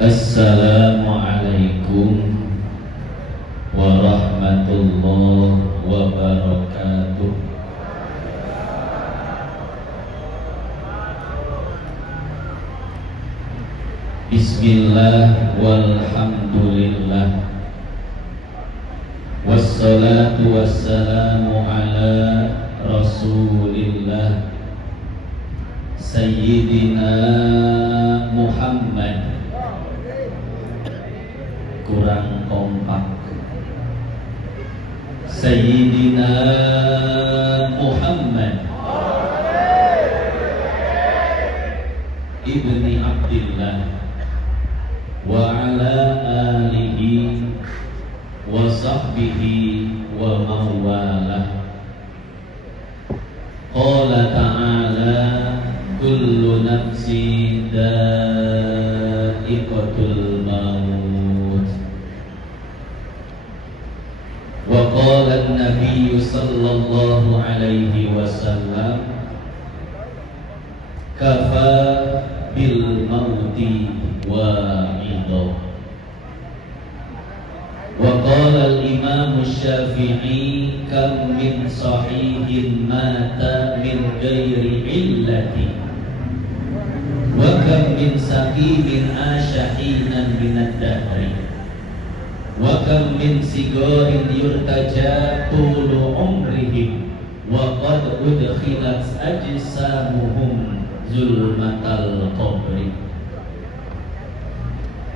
Assalamualaikum warahmatullahi wabarakatuh. Bismillah walhamdulillah, wassalatu wassalamu ala rasulillah Sayyidina Muhammad. Kurang kompak. Sayyidina Muhammad ibni Abdillah wa ala alihi wa sahbihi wa mawalah. Qala ta'ala kullu nafsin dha'iqatul maut. Wa qala an-nabiy sallallahu alaihi wasallam kafa bil mauti wa'idah. Wa qala al-imam Syafi'i kam min sahihin mata min ghairi illati wa kam min saqimin ashahinan min ad-dahri wa kam min sigarin yurtaja tulu umrihim wa qad udkhilat ajsamuhum zulmatal qabri.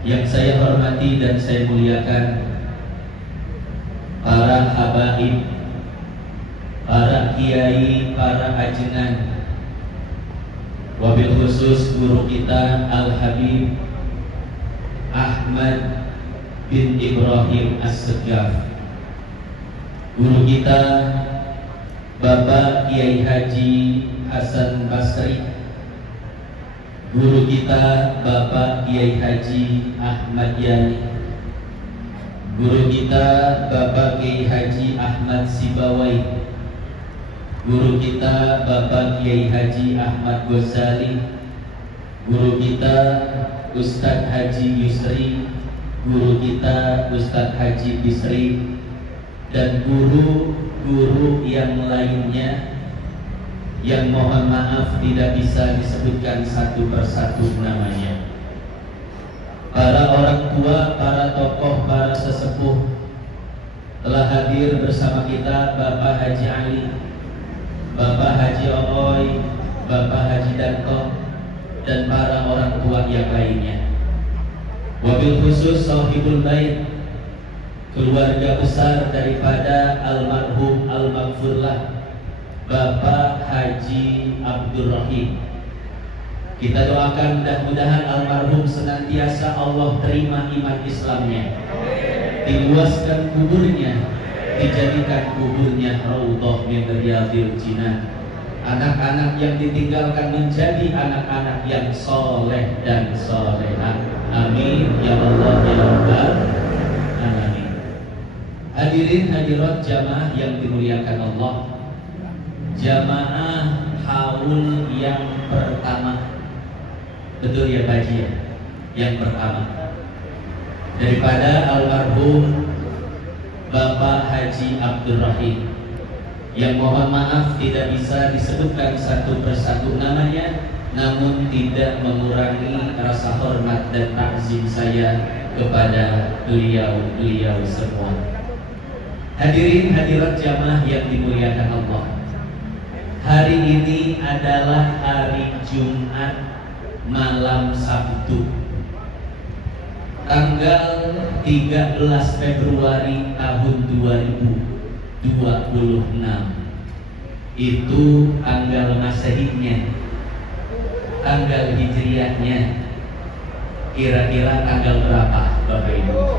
Yang saya hormati dan saya muliakan para habaib, para kiai, para ajengan, wabil khusus guru kita Al-Habib Ahmad bin Ibrahim As-Segaf, guru kita Bapak Kiai Haji Hasan Basri, guru kita Bapak Kiai Haji Ahmad Yani, guru kita Bapak Kiai Haji Ahmad Sibawai, guru kita Bapak Kiai Haji Ahmad Ghazali, guru kita Ustadz Haji Yusri, guru kita Ustadz Haji Bisri, dan guru-guru yang lainnya yang mohon maaf tidak bisa disebutkan satu persatu namanya. Para orang tua, para tokoh, para sesepuh telah hadir bersama kita, Bapak Haji Ali, Bapak Haji Ooi, Bapak Haji Danto, dan para orang tua yang lainnya. Wabil khusus sahibul bait, keluarga besar daripada almarhum al-maghfurlah Bapak Haji Abdul Rahim. Kita doakan mudah-mudahan almarhum senantiasa Allah terima iman Islamnya, diluaskan kuburnya, dijadikan kuburnya raudhah min riyadil jinan. Anak-anak yang ditinggalkan menjadi anak-anak yang soleh dan solehah. Amin ya Allah ya Rabbal alamin. Hadirin hadirat jamaah yang dimuliakan Allah, jamaah haul yang pertama, betul ya Pak Haji ya? Yang pertama daripada almarhum Bapak Haji Abdul Rahim, yang mohon maaf tidak bisa disebutkan satu persatu namanya, namun tidak mengurangi rasa hormat dan takzim saya kepada beliau semua. Hadirin hadirat jamaah yang dimuliakan Allah, hari ini adalah hari Jumat malam Sabtu, tanggal 13 Februari tahun 2026. Itu tanggal Masehinya. Tanggal Hijriahnya kira-kira tanggal berapa Bapak Ibu?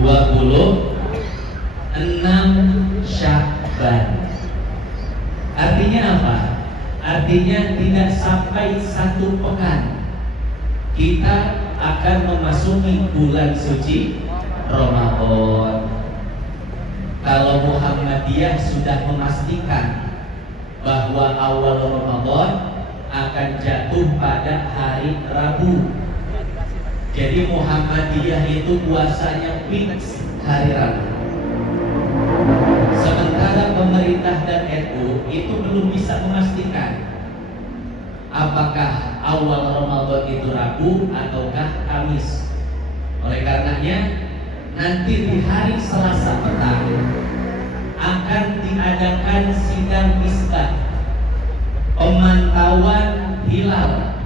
26 Sya'ban. Artinya apa? Artinya tidak sampai satu pekan kita akan memasuki bulan suci Ramadan. Kalau Muhammadiyah sudah memastikan bahwa awal Ramadan akan jatuh pada hari Rabu, Jadi Muhammadiyah itu puasanya fix hari Rabu. Sementara pemerintah dan NU itu belum bisa memastikan apakah awal Ramadan itu Rabu ataukah Kamis. Oleh karenanya nanti di hari Selasa petang akan diadakan sidang isbat pemantauan hilal.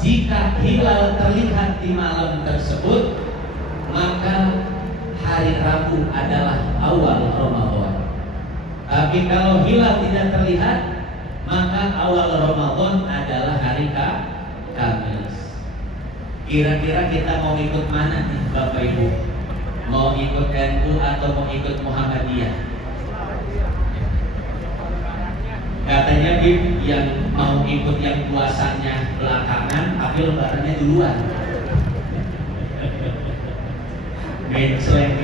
Jika hilal terlihat di malam tersebut, maka hari Rabu adalah awal Ramadan. Tapi kalau hilal tidak terlihat, maka awal Ramadan adalah hari Kamis. Kira-kira kita mau ikut mana nih Bapak Ibu? Mau ikut NU atau mau ikut Muhammadiyah? Katanya Bim yang mau ikut yang puasanya belakangan, tapi lebarannya duluan. Mencleng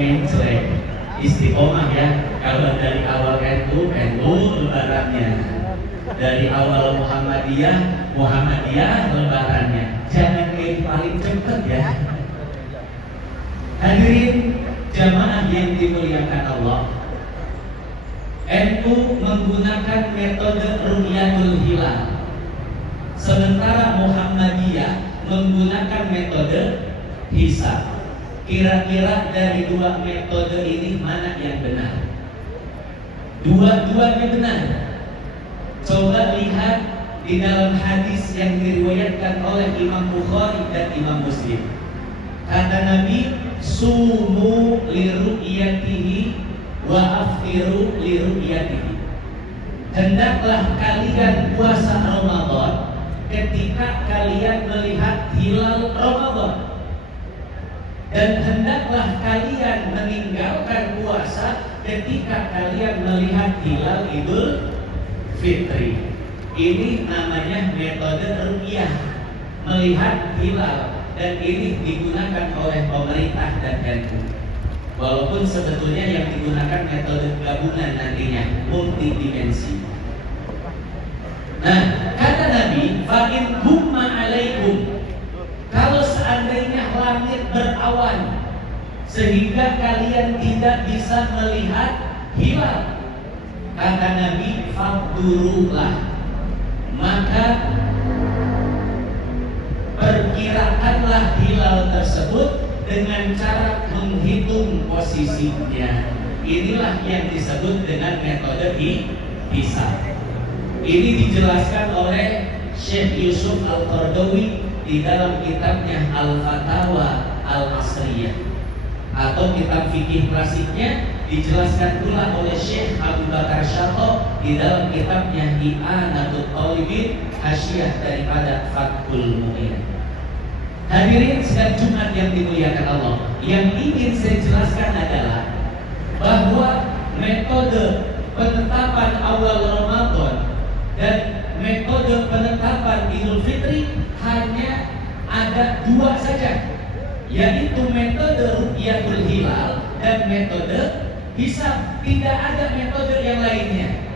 istiqomah ya. Kalau dari awal NU lebarannya, dari awal Muhammadiyah lebarannya. Jangan kayak paling cepet ya. Hadirin jamaah yang dimuliakan Allah, NU menggunakan metode Ru'yatul Hilal, sementara Muhammadiyah menggunakan metode hisab. Kira-kira dari dua metode ini mana yang benar? Dua-duanya benar. Coba lihat di dalam hadis yang diriwayatkan oleh Imam Bukhari dan Imam Muslim. Kata Nabi, sumu liru'yatihi wa aftiru liru'yatihi. Hendaklah kalian puasa Ramadan ketika kalian melihat hilal Ramadan, dan hendaklah kalian meninggalkan puasa ketika kalian melihat hilal Idul Fitri. Ini namanya metode ru'yah, melihat hilal, dan ini digunakan oleh pemerintah dan NU. Walaupun sebetulnya yang digunakan metode gabungan nantinya, multidimensi. Nah, kata Nabi, fa'in humma alaikum, kalau seandainya langit berawan sehingga kalian tidak bisa melihat hilal, kata Nabi, faqdurulah, maka perkirakanlah hilal tersebut dengan cara menghitung posisinya. Inilah yang disebut dengan metode hisab. Ini dijelaskan oleh Syekh Yusuf Al-Qardawi di dalam kitabnya Al-Fatawa Al-Asriyah, atau kitab fikih klasiknya dijelaskan pula oleh Syekh Abu Bakar Syarh di dalam kitabnya I'anatul Talibin, hasyiah daripada Fathul Mu'in. Hadirin sidang Jumat yang dimuliakan Allah, yang ingin saya jelaskan adalah bahwa metode penetapan awal Ramadan dan metode penetapan Idul Fitri hanya ada dua saja, yaitu metode Ru'yatul Hilal dan metode hisab. Tidak ada metode yang lainnya.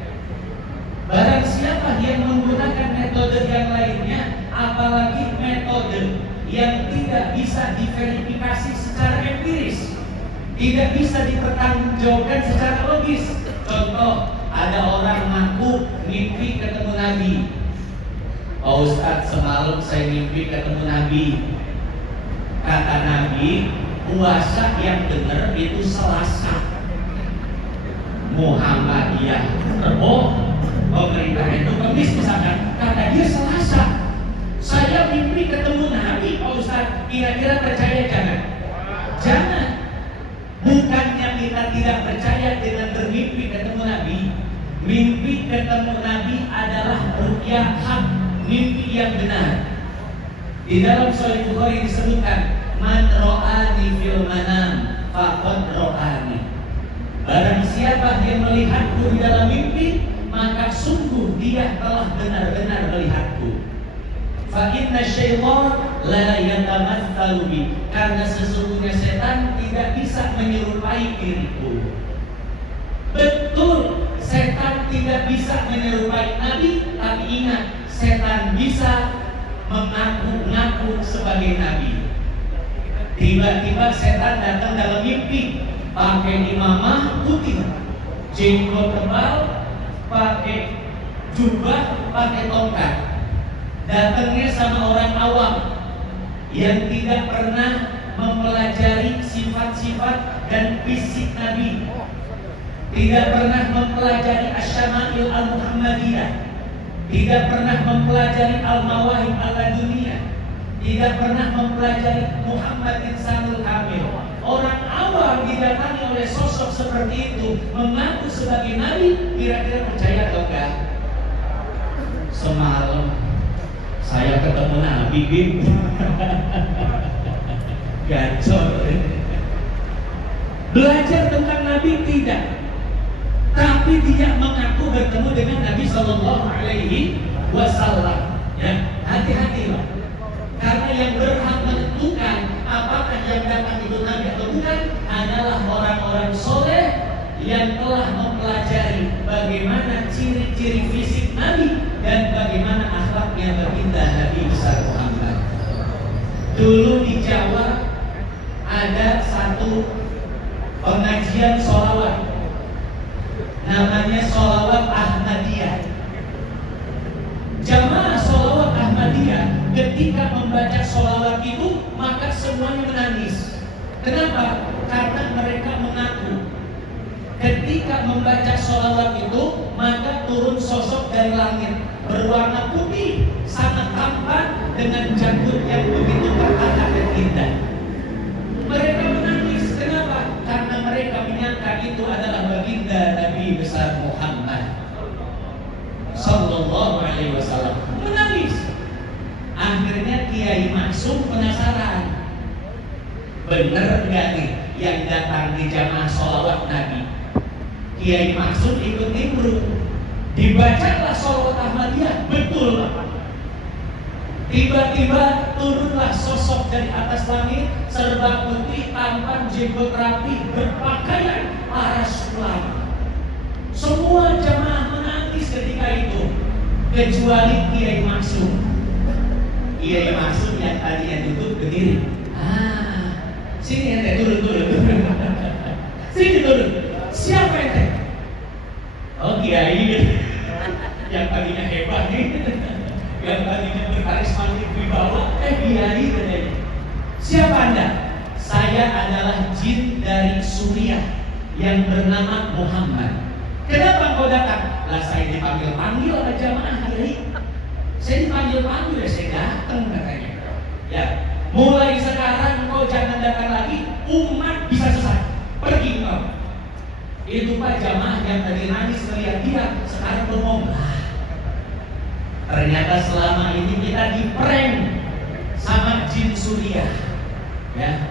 Barang siapa yang menggunakan metode yang lainnya, apalagi metode yang tidak bisa diverifikasi secara empiris, tidak bisa dipertanggungjawabkan secara logis. Contoh, ada orang ngaku mimpi ketemu Nabi. Oh Ustadz, semalam saya mimpi ketemu Nabi. Kata Nabi, puasa yang benar itu Selasa. Muhammadiyah Rebo, pemerintah itu Kamis misalkan, kata dia Selasa. Saya mimpi ketemu Nabi, Pak Ustadz, kira-kira percaya jangan? Jangan. Bukannya kita tidak percaya dengan bermimpi ketemu Nabi. Mimpi ketemu Nabi adalah ru'yah hak, mimpi yang benar. Di dalam Sahih Bukhari disebutkan, man ro'ani fil manam faqad ro'ani. Barang siapa yang melihatku di dalam mimpi, maka sungguh dia telah benar-benar melihatku. Fa inna syaitan la yatamatsalu bi, karena sesungguhnya setan tidak bisa menyerupai diriku. Betul, setan tidak bisa menyerupai Nabi, tapi ingat, setan bisa mengaku-ngaku sebagai Nabi. Tiba-tiba setan datang dalam mimpi, pakai imamah putih, jenggot tebal, pakai jubah, pakai tongkat. Datangnya sama orang awam yang tidak pernah mempelajari sifat-sifat dan fisik Nabi, tidak pernah mempelajari Asy-Syama'il Al-Muhammadiyah, tidak pernah mempelajari Al-Mawahib Al-Laduniyah, tidak pernah mempelajari Muhammad Insanul Kamil. Orang awam didatangi oleh sosok seperti itu, mengaku sebagai Nabi, kira-kira percaya atau enggak? Semalam saya ketemu Nabi, gacor. Belajar tentang Nabi tidak, tapi dia mengaku bertemu dengan Nabi Sallallahu Alaihi Wasallam. Ya, hati-hatilah, karena yang berhak menentukan apakah yang datang itu Nabi atau bukan adalah orang-orang soleh yang telah mempelajari bagaimana ciri-ciri fisik Nabi dan bagaimana akhlaknya baginda Nabi besar Muhammad. Dulu di Jawa ada satu pengajian sholawat, namanya sholawat Ahmadiyah. Jamaah sholawat Ahmadiyah ketika membaca sholawat itu maka semuanya menangis. Kenapa? Karena mereka mengaku ketika membaca sholawat itu maka turun sosok dari langit berwarna putih, sangat tampan dengan janggut yang begitu berkarat dan indah. Mereka menangis. Kenapa? Karena mereka menyangka itu adalah baginda Nabi besar Muhammad Sallallahu Alaihi Wasallam. Menangis. Akhirnya Kiai Maksum penasaran, bener nggak nih yang datang di jamaah sholawat Nabi? Kiai Maksum ikut nimbrung, dibacalah sholawat Ahmadiyah, betul Pak. Tiba-tiba turunlah sosok dari atas langit, serba putih, tampan, jenggot rapi, berpakaian paras ulama. Semua jamaah menangis ketika itu, kecuali Kiai Maksum. Kiai Maksum yang tadinya duduk berdiri. Sini ente, turun. Sini turun. Siapa ente? Oh, Kiai yang tadinya hebat nih, yang tadinya berkarisma wibawa, Kiai katanya. Siapa Anda? Saya adalah jin dari Suriah yang bernama Muhammad. Kenapa engkau datang? Lah saya dipanggil-panggil oleh jamaah Kiai. Saya dipanggil-panggil, saya datang katanya. Ya, mulai sekarang engkau jangan datang lagi, umat bisa sesat. Pergi engkau. Itu Pak jamaah yang tadi nangis melihat dia sekarang bengong. Ternyata selama ini kita diprank sama jin Suriah. Ya.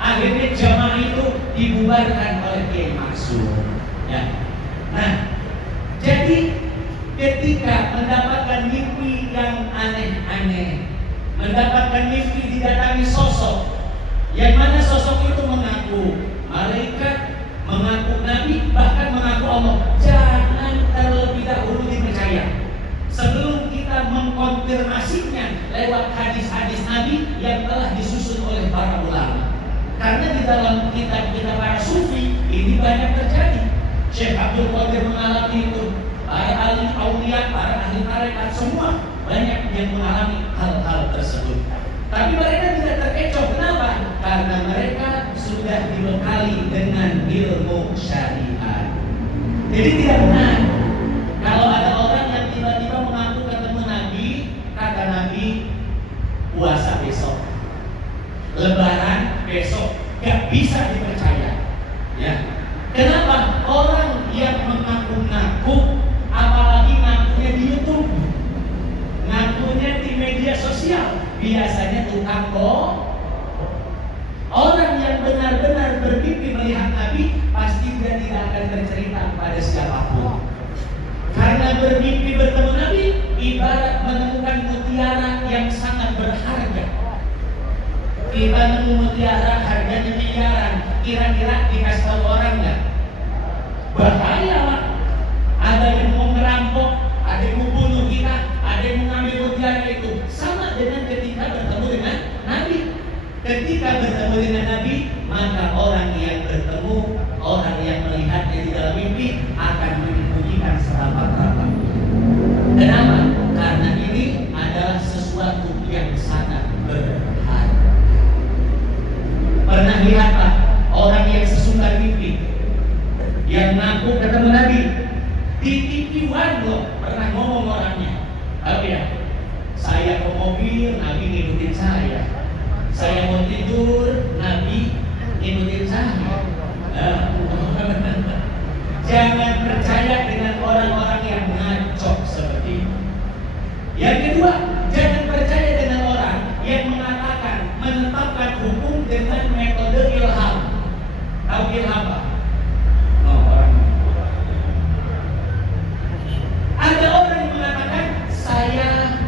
Akhirnya jamaah itu dibubarkan oleh Kiai Maksum. Ya. Nah, jadi ketika mendapatkan mimpi yang aneh-aneh, mendapatkan mimpi didatangi sosok, yang mana sosok itu mengaku malaikat, mengaku Nabi, bahkan mengaku Allah, jangan terlebih dahulu dipercaya sebelum kita mengkonfirmasinya lewat hadis-hadis Nabi yang telah disusun oleh para ulama. Karena di dalam kitab-kitab para sufi ini banyak terjadi. Syekh Abdul Qadir mengalami itu, para ahli aulia, para ahli tarekat, semua banyak yang mengalami hal-hal tersebut. Tapi mereka tidak terkecoh. Kenapa? Karena mereka sudah dibekali dengan ilmu syariat. Jadi tidak benar kalau ada orang yang tiba-tiba mengaku ketemu Nabi, kata Nabi puasa besok, Lebaran besok, gak bisa dipercaya. Ya, kenapa? Orang yang mengaku-ngaku, apalagi ngakunya di YouTube, ngakunya di media sosial, biasanya tukang bohong. Orang yang benar-benar bermimpi melihat Nabi, pasti dia tidak akan bercerita kepada siapapun. Karena bermimpi bertemu Nabi, ibarat menemukan mutiara yang sangat berharga. Kita nemu mutiara harganya miliaran, kira-kira dikasih tahu orang nggak? Bahaya Pak. Ada yang mau merampok, ada yang mau bunuh kita, ada yang mau ngambil mutiara itu. Sama dengan ketika bertemu dengan Nabi. Ketika bertemu dengan Nabi, maka orang yang bertemu, orang yang melihatnya di dalam mimpi akan menyembunyikan serapat-rapat. Kenapa? Karena ini adalah sesuatu yang sangat berharga. Pernah lihatlah orang yang sesungguh mimpi, yang ngaku ketemu Nabi di TV One loh, pernah ngomong orangnya. Tapi ya, saya ke mobil, Nabi ngikutin saya. Saya mau tidur, Nabi ngikutin saya. Jangan percaya dengan orang-orang yang ngacok seperti itu. Yang kedua, jangan percaya dengan orang yang mengatakan menetapkan hukum dengan metode ilham. Tahu ilham apa? Ada orang yang mengatakan saya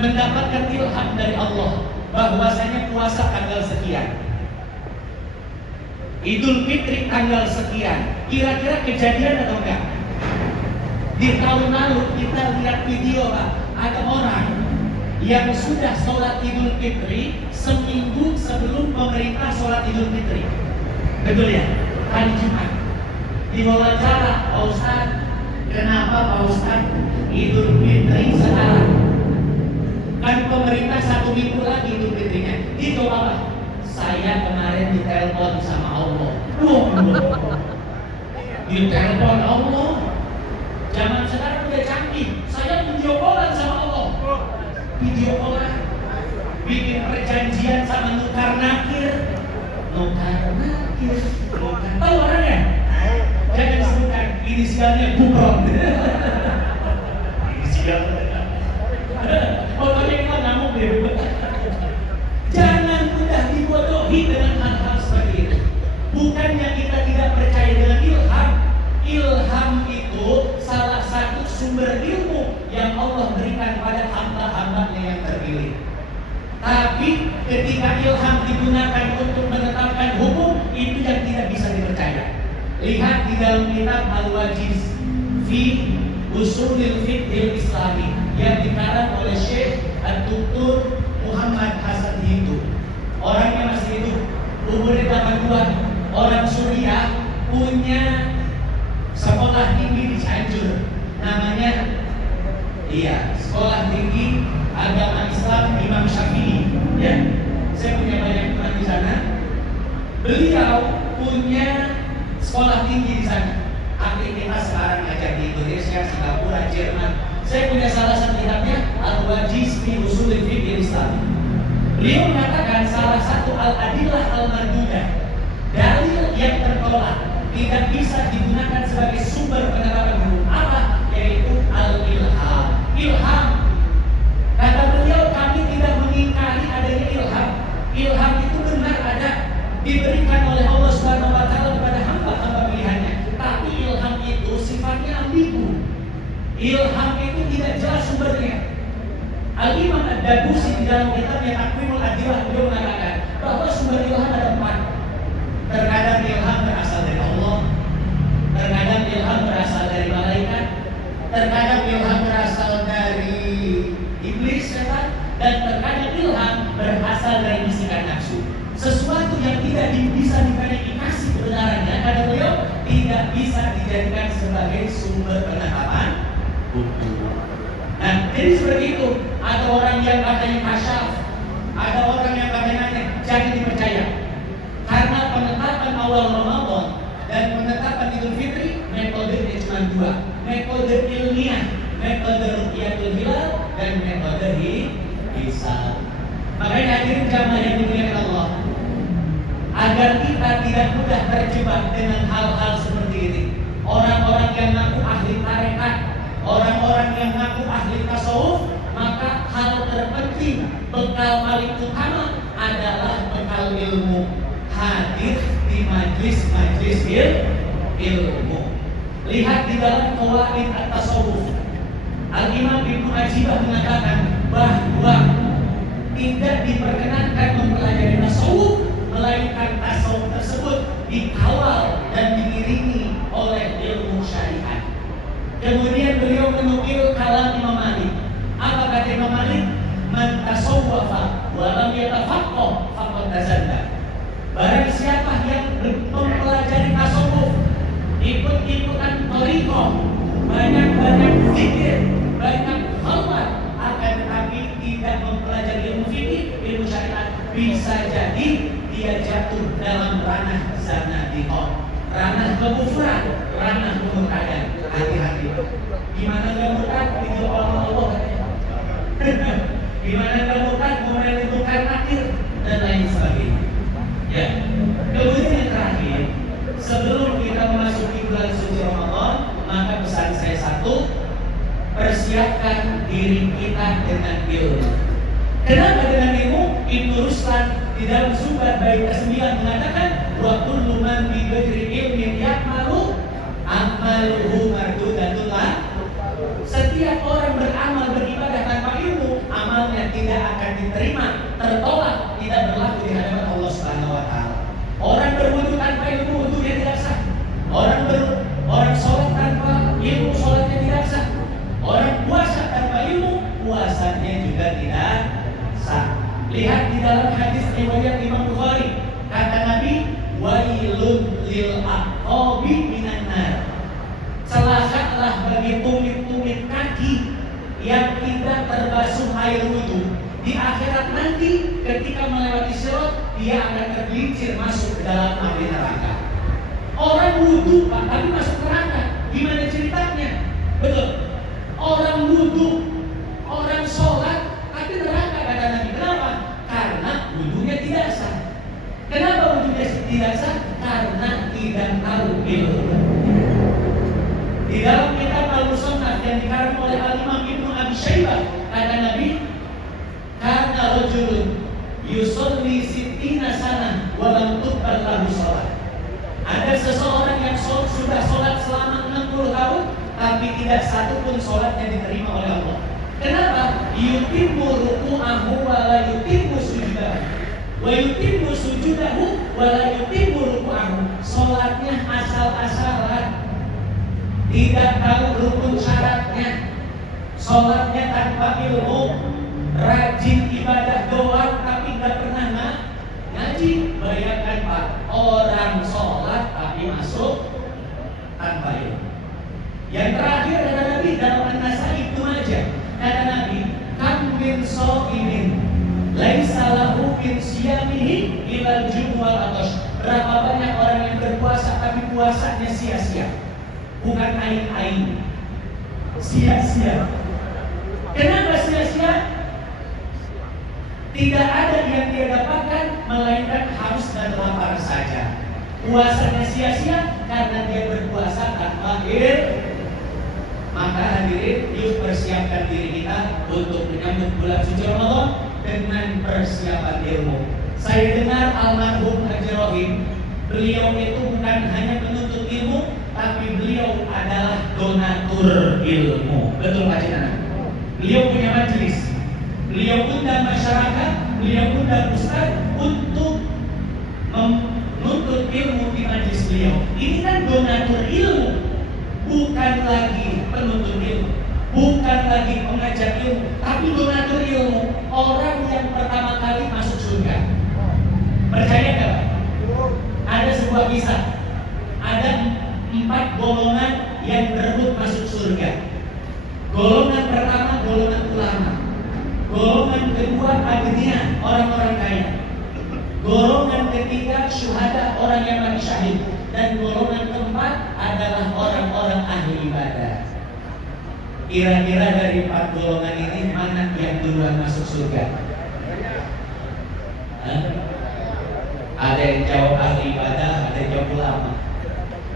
mendapatkan ilham dari Allah bahwasanya puasa tanggal sekian, Idul Fitri tanggal sekian. Kira-kira kejadian atau enggak? Di tahun lalu kita lihat video Pak, ada orang yang sudah sholat Idul Fitri seminggu sebelum pemerintah sholat Idul Fitri. Betul ya? Hari Jumat. Diwawancara, Pak Ustaz, kenapa Pak Ustaz Idul Fitri sekarang? Kan pemerintah 1 minggu lagi Idul Fitrinya. Itu apa? Saya kemarin ditelepon sama Allah. Ditelepon Allah. Zaman sekarang udah canggih. Saya video callan sama Allah. Video callan. Bikin perjanjian sama nukar nakir. Tahu orangnya? Jangan sebutkan inisialnya Bukron. Inisialnya. Pokoknya kita ngamuk deh. Jangan mudah dibodohi dengan hal-hal seperti itu. Bukannya kita tidak percaya dengan ilham. Ilham itu salah satu sumber ilmu yang Allah berikan pada hamba-hambanya yang terpilih. Tapi ketika ilham digunakan untuk menetapkan hukum, itu yang tidak bisa dipercaya. Lihat di dalam kitab Al-Wajiz fi Usulil Fiqhil Islami yang dikarang oleh Syekh Ad-Duktur Muhammad Hasan Hindu. Orangnya masih hidup, umurnya 82, orang Suriah, punya sekolah tinggi di Cianjur. Namanya Sekolah Tinggi Agama Islam Imam Syafi'i. Ya, saya punya banyak teman di sana. Beliau punya sekolah tinggi di sana. Aktivitas sekarang ngajar di Indonesia, Singapura, Jerman. Saya punya salah satu kitabnya Al-Wajiz fi Usulil Fiqh Islam. Beliau mengatakan salah satu al-adillah al-mardudah, dalil yang tertolak tidak bisa digunakan sebagai sumber penerapan hukum apa? Yaitu al-ilham. Ilham. Kata beliau, kami tidak mengingkari adanya ilham. Ilham itu benar ada, diberikan oleh Allah Subhanahu wa taala kepada hamba-hamba pilihannya. Tapi ilham itu sifatnya ambigu. Ilham itu tidak jelas sumbernya. Al-Imam Ad-Dabusi di dalam kitabnya Takwimul Adillah beliau mengatakan bahwa sumber ilham ada 4. Terkadang ilham berasal dari Allah, terkadang ilham berasal dari malaikat, terkadang ilham berasal dari iblis, setan, dan terkadang ilham berasal dari bisikan nafsu. Sesuatu yang tidak bisa diverifikasi kebenarannya, kata beliau, tidak bisa dijadikan sebagai sumber penetapan hukum. Nah, jadi seperti itu. Ada orang yang katanya kasyaf, ada orang yang katanya jangan dipercaya. Karena penetapan awal Ramadan dan penetapan Idul Fitri metodenya cuma 2. Metode ilmiah, metode ru'yatul hilal, dan metode hisab. Makanya hadirin jamaah yang dimuliakan Allah, agar kita tidak mudah terjebak dengan hal-hal seperti ini. Orang-orang yang ngaku ahli tarekat, orang-orang yang ngaku ahli tasawuf, maka hal terpenting, bekal paling utama adalah bekal ilmu. Hadir di majlis-majlis ilmu. Lihat di dalam Qawaid At-Tasawuf, Al-Imam Ibnu Ajibah mengatakan bahwa tidak diperkenankan mempelajari tasawuf melainkan tasawuf tersebut dikawal dan diiringi oleh ilmu syariat. Kemudian beliau menukil kalam Imam Malik. Apa kata Imam Malik? Man tasawwafa wa lam yatafaqqah faqad tasawuf. Barang siapa yang mempelajari tasawuf, ikut-ikutan thariqah, banyak-banyak zikir, banyak khalwat, akan tetapi tidak mempelajari ilmu fikih, ilmu syariat, bisa jadi dia jatuh dalam ranah zanadiqah, ranah kekufuran, ranah kemurtadan. Hati-hati. Gimana nggak murtad? Itu Allah. Gimana nggak murtad? Mau menentukan akhir dan lain sebagainya. Ya. Kemudian yang terakhir, sebelum kita memasuki bulan suci Ramadan, maka pesan saya satu, persiapkan diri kita dengan ilmu. Kenapa dengan ilmu? Ibnu Ruslan di dalam surat bait ke-9 mengatakan, wa kullu man bi ghairi ilmin ya'malu amaluhu mardudatun lah. Setiap orang beramal beribadah tanpa ilmu, amalnya tidak akan diterima, tertolak, tidak berlaku di hadapan Allah Subhanahu wa taala. Orang berwudu tanpa ilmu, wudunya tidak sah. Orang sholat tanpa ilmu, sholatnya tidak sah. Orang puasa tanpa ilmu, puasanya juga tidak sah. Lihat di dalam hadis riwayat Imam Bukhari, kata Nabi, wailun lil aqabi minan nar. Celakalah bagi tumit-tumit kaki yang tidak terbasuh air wudu. Di akhirat nanti ketika melewati sirat, dia akan tergelincir masuk ke dalam api neraka. Orang wudu Pak, tapi masuk neraka. Gimana ceritanya? Betul. Orang wudu, orang sholat, tapi neraka kata Nabi. Kenapa? Karena wudunya tidak sah. Kenapa wudunya tidak sah? Karena tidak tahu ilmu. Di dalam kitab Al-Musannaf yang dikarang oleh Al-Imam Ibnu Abi Syaibah, kata Nabi, karena rajulun yusolli sittina sana wa lam tuqbal lahu shalah. Ada seseorang yang sudah sholat selama 60 tahun, tapi tidak satu pun sholatnya diterima oleh Allah. Kenapa? Yutimmu ruku'ahu wa la yutimmu sujudahu, wa yutimmu sujudahu wa la yutimmu ruku'ahu. Sholatnya asal-asalan, tidak tahu rukun syaratnya, sholatnya tanpa ilmu, rajin ibadah doang tapi nggak pernah ngaji. Bayangkan Pak, orang sholat tapi masuk tanpa ilmu. Yang terakhir kata Nabi dalam An-Nasai itu aja, kata Nabi, kam min shaimin laisa lahu min siyamihi ilal jum' wal atash. Berapa banyak orang yang berpuasa tapi puasanya sia-sia, bukan ain-ain, sia-sia. Kenapa sia-sia? Tidak ada yang dia dapatkan melainkan haus dan lapar saja. Puasanya sia-sia karena dia berpuasa tanpa ilmu. Maka hadirin, yuk persiapkan diri kita untuk menyambut bulan suci Ramadan dengan persiapan ilmu. Saya dengar almarhum Haji Rohim, beliau itu bukan hanya menuntut ilmu, tapi beliau adalah donatur ilmu. Betul Pak Cina? Beliau punya majelis, beliau undang masyarakat, beliau undang ustaz untuk menuntut ilmu di majelis beliau. Ini kan donatur ilmu, bukan lagi penuntut ilmu, bukan lagi pengajar ilmu, tapi donatur ilmu. Orang yang pertama kali masuk surga. Percaya nggak Pak? Ada sebuah kisah, ada 4 golongan yang berebut masuk surga. Golongan pertama golongan ulama, golongan kedua agniya, orang-orang kaya, golongan ketiga syuhada, orang yang mati syahid, dan golongan keempat adalah orang-orang ahli ibadah. Kira-kira dari 4 golongan ini mana yang duluan masuk surga? Ada yang jawab ahli ibadah, ada yang jawab ulama.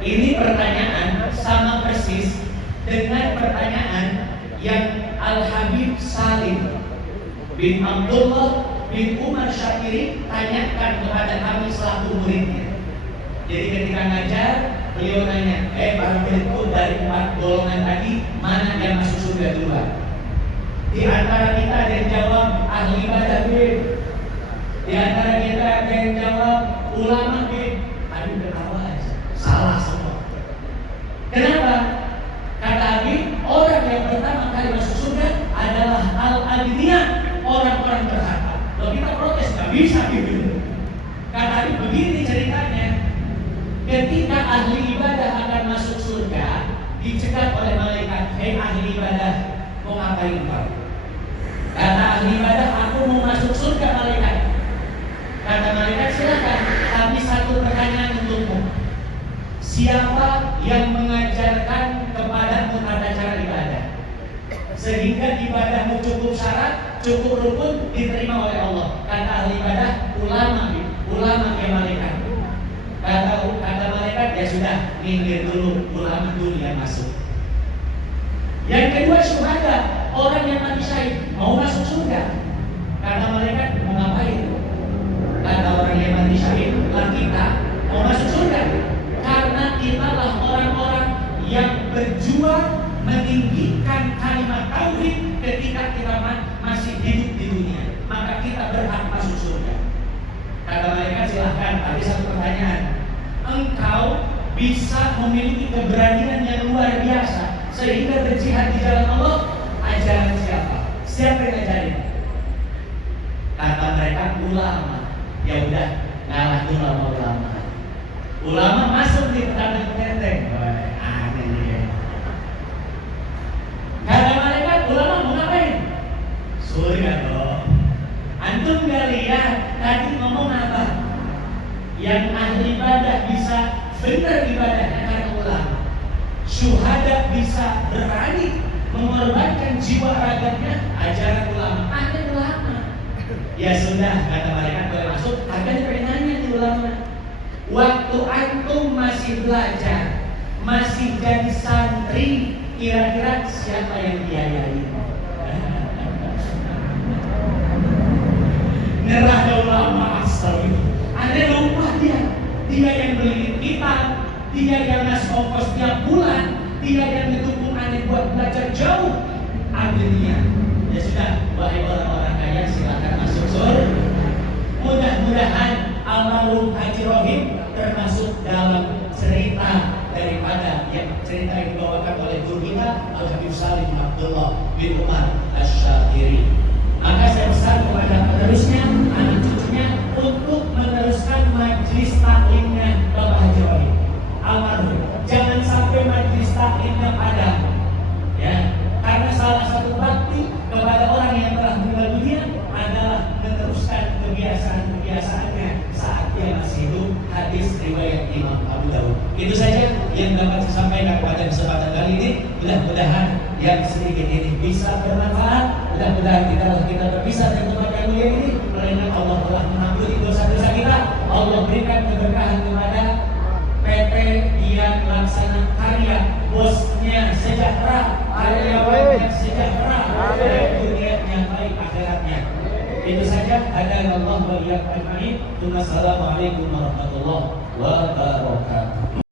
Ini pertanyaan sama persis dengan pertanyaan yang Al-Habib Salim bin Abdullah bin Umar Syakiri tanyakan kepada kami selaku muridnya. Jadi ketika ngajar, beliau nanya, para muridku, dari 4 golongan tadi mana yang masuk surga duluan? Di antara kita ada yang jawab ahli ibadah B, di antara kita ada yang jawab ulama B. Aduh, ketawa aja, salah semua. Kenapa? Kata Habib, orang yang pertama kali masuk surga adalah al-agniya, orang-orang berharta. Kalau kita protes, nggak bisa gitu. Karena begini ceritanya, ketika ahli ibadah akan masuk surga, dicegat oleh malaikat, hei ahli ibadah, mau ngapain kau? Kata ahli ibadah, aku mau masuk surga malaikat. Kata malaikat, silakan, tapi satu pertanyaan untukmu. Siapa yang mengajarkan kepadamu tata cara ibadah sehingga ibadahmu cukup syarat, cukup rukun, diterima oleh Allah? Kata ahli ibadah, ulama ya malaikat. Kata malaikat, ya sudah, minggir dulu, ulama dulu yang masuk. Yang kedua syuhada, orang yang mati syahid, mau masuk surga. Kata malaikat, mau ngapain? Kata orang yang mati syahid, lah kita mau masuk surga. Karena kitalah orang-orang yang berjuang meninggikan kalimat tauhid ketika kita masih hidup di dunia, maka kita berhak masuk surga. Kata malaikat, silahkan, tapi satu pertanyaan. Engkau bisa memiliki keberanian yang luar biasa sehingga berjihad di jalan Allah, ajaran siapa? Siapa yang ajarin? Kata mereka, ulama. Ya udah, ngalah dulu sama ulama. Ulama masuk di petani keteng. Aneh nih. Kata malaikat, ulama mau ngapain? Surga dong. Antum gak lihat tadi ngomong apa? Yang ahli ibadah bisa benar ibadahnya karena ulama. Syuhada bisa berani mengorbankan jiwa raganya, ajaran ulama. Ada ulama. Ya sudah, kata mereka, boleh masuk. Akan penanya di ulama. Waktu antum masih belajar, masih jadi santri, kira-kira siapa yang biayai? Nerah ulama asal itu. Anda lupa dia yang beli kita, dia yang ngasih ongkos tiap bulan, dia yang ngedukung Anda buat belajar jauh. Akhirnya, ya sudah, wahai orang-orang kaya, silakan masuk surga. Mudah-mudahan almarhum Haji Rohim termasuk dalam cerita daripada yang cerita yang dibawakan oleh guru kita Al Habib Salim bin Abdullah bin Umar Asy-Syafiri. Maka saya pesan kepada penerusnya, anak cucunya, untuk meneruskan majlis taklimnya Bapak Haji Rohim almarhum. Jangan sampai majlis taklimnya padam, ya. Karena salah satu bakti kepada orang yang telah meninggal dunia adalah meneruskan kebiasaan-kebiasaannya saat dia masih hidup. Hadis riwayat Imam Abu Dawud. Itu saja yang dapat saya sampaikan pada kesempatan kali ini. Mudah-mudahan yang sedikit ini bisa bermanfaat. Mudah-mudahan kita berpisah dari tempat yang mulia ini, karena Allah telah mengampuni dosa-dosa kita. Allah berikan keberkahan kepada PT Dian Laksana Karya, bosnya sejahtera, karyawannya sejahtera, dunia yang baik akhiratnya. Itu saja. Ada Allah wa iyyakum ajmain. Assalamualaikum warahmatullahi wabarakatuh.